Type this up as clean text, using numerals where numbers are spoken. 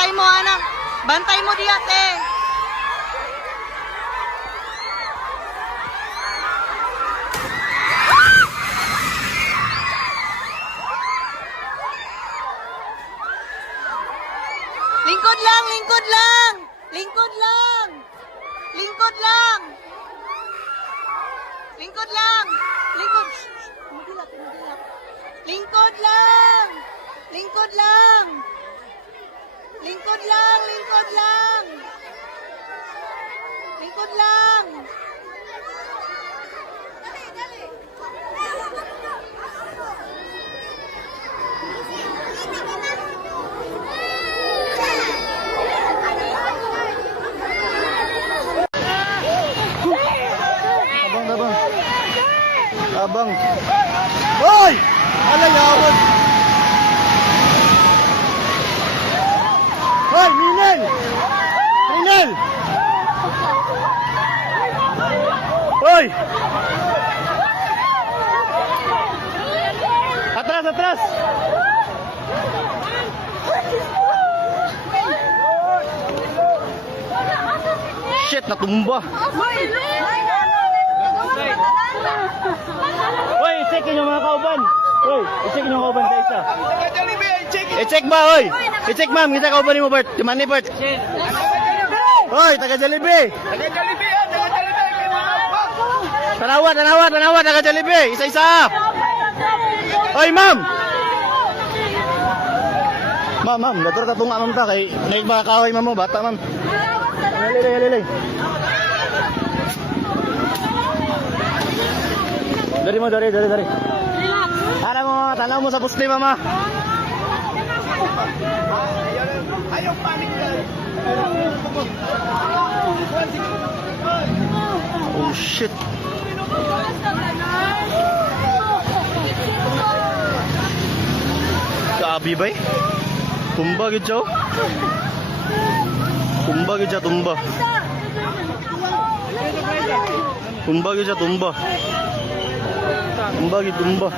Bantay mo, anak. Bantay mo di ate. Lingkod lang, lingkod lang. Lingkod lang. Lingkod lang. Lingkod lang. Lingkod. Mudilak, mudilak. Lingkod lang. Lingkod lang. Lingkod lang, lingkod lang. Lingkod lang. Dali, dali. Abang, abang. Hoy! Alay, awad. Hoy, Minel! Minel! Hoy! Atras, atras! Shit, natumba. Hoy, i-check yung mga kauban. Hoy, i-check yung kauban sa isa. I-check ba, hoy? I-check ma'am, kita kauban mo, Bert. Di man ni Bert. Hoy, taga Jollibee. Tanawa, tanawa, tanawa, taga Jollibee. Isa-isa. Hoy, ma'am. Ma'am, ma'am, dator ka tunga ma'am ta kay naik mga kahoy ma'am mo, bata ma'am. Halilay, halilay. Dari mo, dari. Para mo, tanaw mo sa puste, mama. Ayaw panik ka. Oh, shit. Kaabi ba eh? Tumba gid siya. Tumba gid siya, tumba. Tumba gid siya, tumba. Tumba gid, tumba.